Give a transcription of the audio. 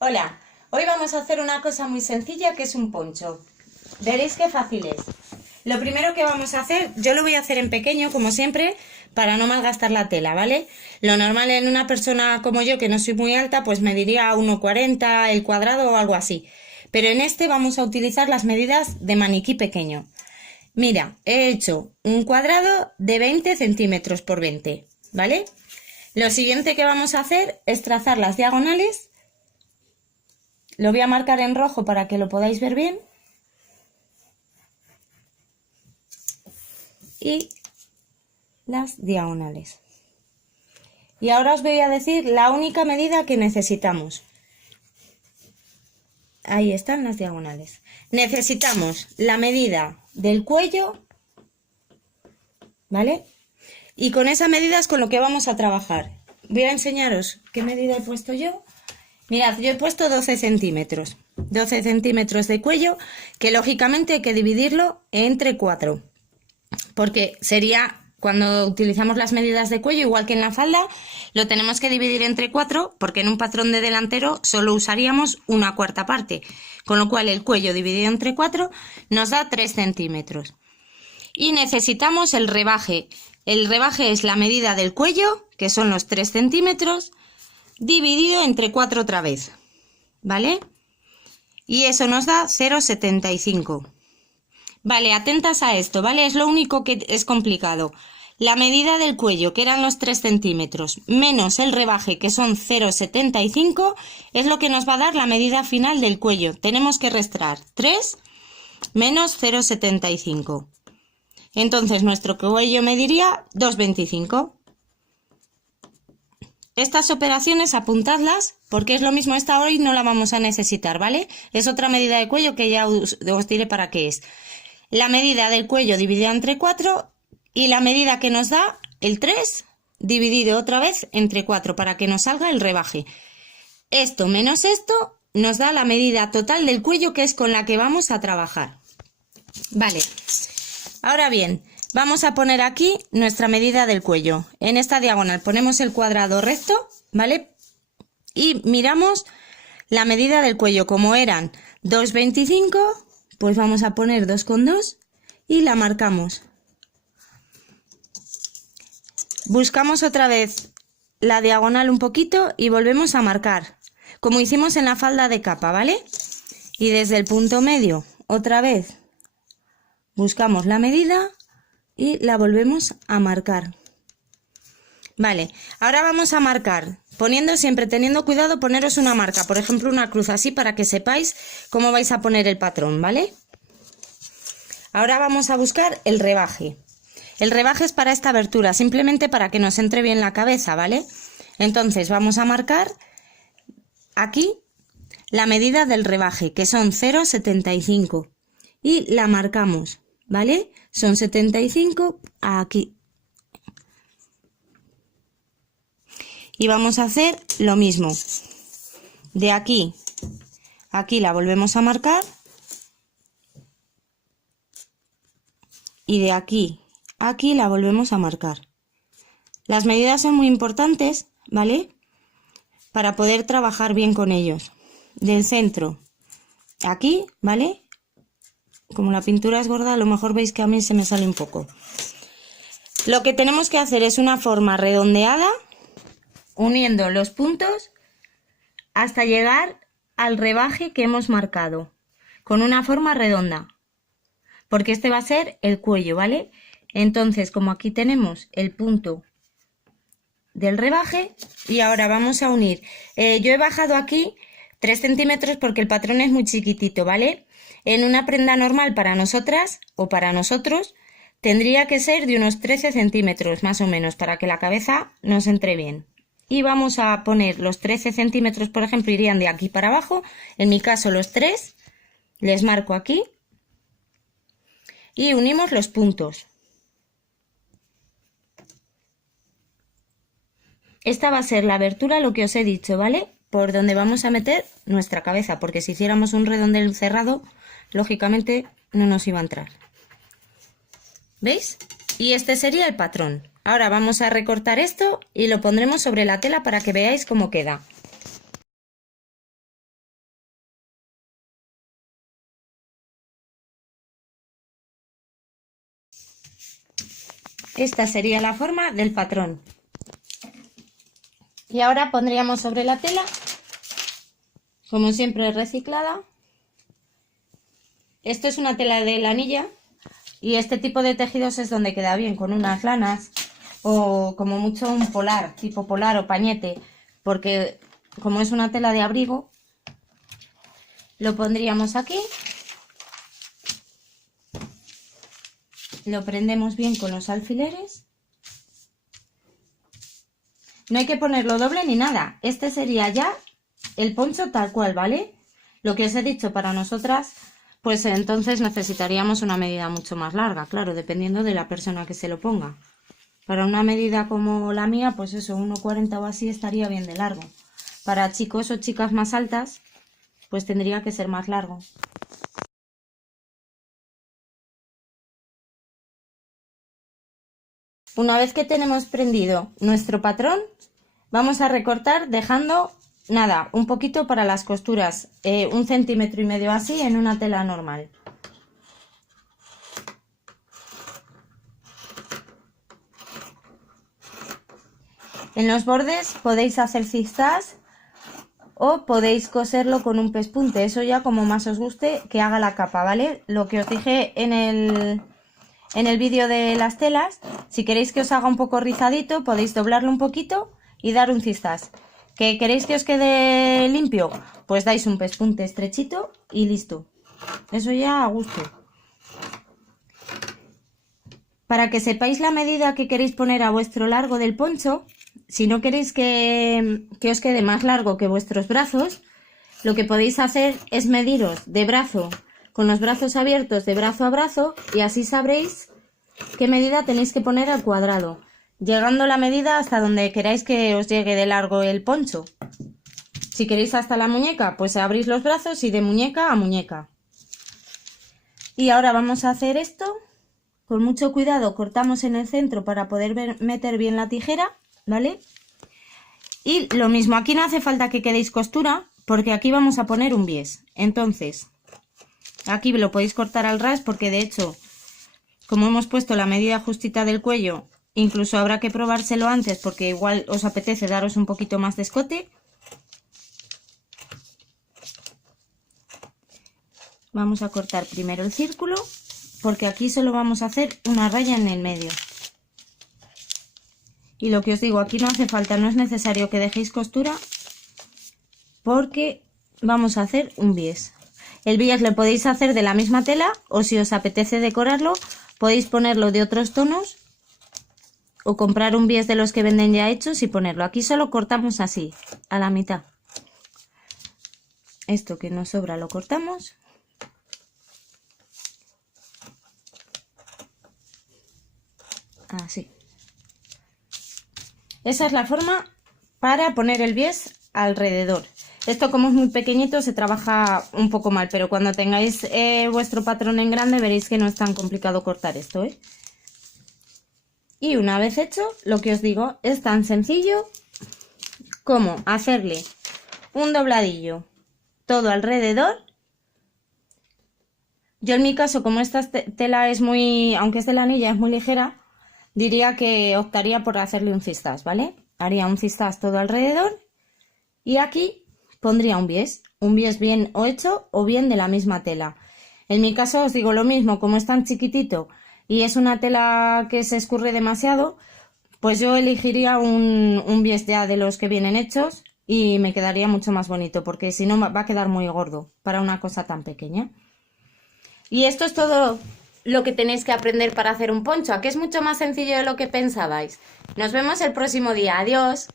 Hola, hoy vamos a hacer una cosa muy sencilla que es un poncho. Veréis qué fácil es. Lo primero que vamos a hacer, yo lo voy a hacer en pequeño como siempre para no malgastar la tela, ¿vale? Lo normal en una persona como yo que no soy muy alta pues mediría 1,40 el cuadrado o algo así. Pero en este vamos a utilizar las medidas de maniquí pequeño. Mira, he hecho un cuadrado de 20 centímetros por 20, ¿vale? Lo siguiente que vamos a hacer es trazar las diagonales. Lo voy a marcar en rojo para que lo podáis ver bien. Y las diagonales. Y ahora os voy a decir la única medida que necesitamos. Ahí están las diagonales. Necesitamos la medida del cuello, ¿vale? Y con esa medida es con lo que vamos a trabajar. Voy a enseñaros qué medida he puesto yo. Mirad, yo he puesto 12 centímetros. 12 centímetros de cuello, que lógicamente hay que dividirlo entre 4. Porque sería, cuando utilizamos las medidas de cuello, igual que en la falda, lo tenemos que dividir entre 4, porque en un patrón de delantero solo usaríamos una cuarta parte. Con lo cual el cuello dividido entre 4 nos da 3 centímetros. Y necesitamos el rebaje. El rebaje es la medida del cuello, que son los 3 centímetros, dividido entre 4 otra vez, ¿vale? Y eso nos da 0,75. Vale, atentas a esto, ¿vale? Es lo único que es complicado. La medida del cuello, que eran los 3 centímetros, menos el rebaje, que son 0,75, es lo que nos va a dar la medida final del cuello. Tenemos que restar 3 menos 0,75. Entonces nuestro cuello mediría 2,25. Estas operaciones apuntadlas porque es lo mismo, esta hoy no la vamos a necesitar, ¿vale? Es otra medida de cuello que ya os diré para qué es. La medida del cuello dividida entre 4 y la medida que nos da el 3 dividido otra vez entre 4 para que nos salga el rebaje. Esto menos esto nos da la medida total del cuello, que es con la que vamos a trabajar. Vale, ahora bien, vamos a poner aquí nuestra medida del cuello. En esta diagonal ponemos el cuadrado recto, ¿vale? Y miramos la medida del cuello. Como eran 2,25, pues vamos a poner 2,2 y la marcamos. Buscamos otra vez la diagonal un poquito y volvemos a marcar, como hicimos en la falda de capa, ¿vale? Y desde el punto medio, otra vez, buscamos la medida y la volvemos a marcar. Vale, ahora vamos a marcar, teniendo cuidado poneros una marca, por ejemplo una cruz así, para que sepáis cómo vais a poner el patrón, ¿vale? Ahora vamos a buscar el rebaje. El rebaje es para esta abertura, simplemente para que nos entre bien la cabeza, ¿vale? Entonces vamos a marcar aquí la medida del rebaje, que son 0,75, y la marcamos, ¿vale? Son 75 aquí. Y vamos a hacer lo mismo. De aquí a aquí la volvemos a marcar. Y de aquí a aquí la volvemos a marcar. Las medidas son muy importantes, ¿vale? Para poder trabajar bien con ellos. Del centro aquí, ¿vale? Como la pintura es gorda, a lo mejor veis que a mí se me sale un poco. Lo que tenemos que hacer es una forma redondeada, uniendo los puntos hasta llegar al rebaje que hemos marcado, con una forma redonda, porque este va a ser el cuello, ¿vale? Entonces, como aquí tenemos el punto del rebaje, y ahora vamos a unir. Yo he bajado aquí 3 centímetros porque el patrón es muy chiquitito, ¿vale? En una prenda normal para nosotras o para nosotros tendría que ser de unos 13 centímetros más o menos, para que la cabeza nos entre bien. Y vamos a poner los 13 centímetros, por ejemplo, irían de aquí para abajo. En mi caso los 3, les marco aquí y unimos los puntos. Esta va a ser la abertura, lo que os he dicho, ¿vale? Por donde vamos a meter nuestra cabeza, porque si hiciéramos un redondel cerrado, lógicamente no nos iba a entrar. ¿Veis? Y este sería el patrón. Ahora vamos a recortar esto y lo pondremos sobre la tela para que veáis cómo queda. Esta sería la forma del patrón. Y ahora pondríamos sobre la tela, como siempre reciclada. Esto es una tela de lanilla y este tipo de tejidos es donde queda bien, con unas lanas o como mucho un polar, tipo polar o pañete, porque como es una tela de abrigo, lo pondríamos aquí, lo prendemos bien con los alfileres. No hay que ponerlo doble ni nada, este sería ya el poncho tal cual, ¿vale? Lo que os he dicho para nosotras, pues entonces necesitaríamos una medida mucho más larga, claro, dependiendo de la persona que se lo ponga. Para una medida como la mía, pues eso, 1,40 o así estaría bien de largo. Para chicos o chicas más altas, pues tendría que ser más largo. Una vez que tenemos prendido nuestro patrón, vamos a recortar dejando, nada, un poquito para las costuras, 1,5 centímetros así en una tela normal. En los bordes podéis hacer zigzags o podéis coserlo con un pespunte, eso ya como más os guste que haga la capa, ¿vale? Lo que os dije en el vídeo de las telas, si queréis que os haga un poco rizadito, podéis doblarlo un poquito y dar un zigzag. ¿Que queréis que os quede limpio? Pues dais un pespunte estrechito y listo. Eso ya a gusto. Para que sepáis la medida que queréis poner a vuestro largo del poncho, si no queréis que os quede más largo que vuestros brazos, lo que podéis hacer es mediros de brazo, con los brazos abiertos de brazo a brazo, y así sabréis qué medida tenéis que poner al cuadrado, llegando la medida hasta donde queráis que os llegue de largo el poncho. Si queréis hasta la muñeca, pues abrís los brazos y de muñeca a muñeca. Y ahora vamos a hacer esto. Con mucho cuidado cortamos en el centro para poder meter bien la tijera, ¿vale? Y lo mismo, aquí no hace falta que quedéis costura, porque aquí vamos a poner un bies. Entonces, aquí lo podéis cortar al ras, porque de hecho, como hemos puesto la medida justita del cuello, incluso habrá que probárselo antes, porque igual os apetece daros un poquito más de escote. Vamos a cortar primero el círculo, porque aquí solo vamos a hacer una raya en el medio. Y lo que os digo, aquí no hace falta, no es necesario que dejéis costura, porque vamos a hacer un bies. El bies lo podéis hacer de la misma tela, o si os apetece decorarlo, podéis ponerlo de otros tonos, o comprar un bies de los que venden ya hechos y ponerlo. Aquí solo cortamos así, a la mitad. Esto que nos sobra lo cortamos. Así. Esa es la forma para poner el bies alrededor. Esto, como es muy pequeñito, se trabaja un poco mal, pero cuando tengáis vuestro patrón en grande veréis que no es tan complicado cortar esto, ¿eh? Y una vez hecho, lo que os digo, es tan sencillo como hacerle un dobladillo todo alrededor. Yo en mi caso, como esta tela es muy, aunque es de lanilla, es muy ligera, diría que optaría por hacerle un zigzag, ¿vale? Haría un zigzag todo alrededor y aquí pondría un bies bien o hecho o bien de la misma tela. En mi caso os digo lo mismo, como es tan chiquitito y es una tela que se escurre demasiado, pues yo elegiría un bies ya de los que vienen hechos y me quedaría mucho más bonito, porque si no va a quedar muy gordo para una cosa tan pequeña. Y esto es todo lo que tenéis que aprender para hacer un poncho, que es mucho más sencillo de lo que pensabais. Nos vemos el próximo día. Adiós.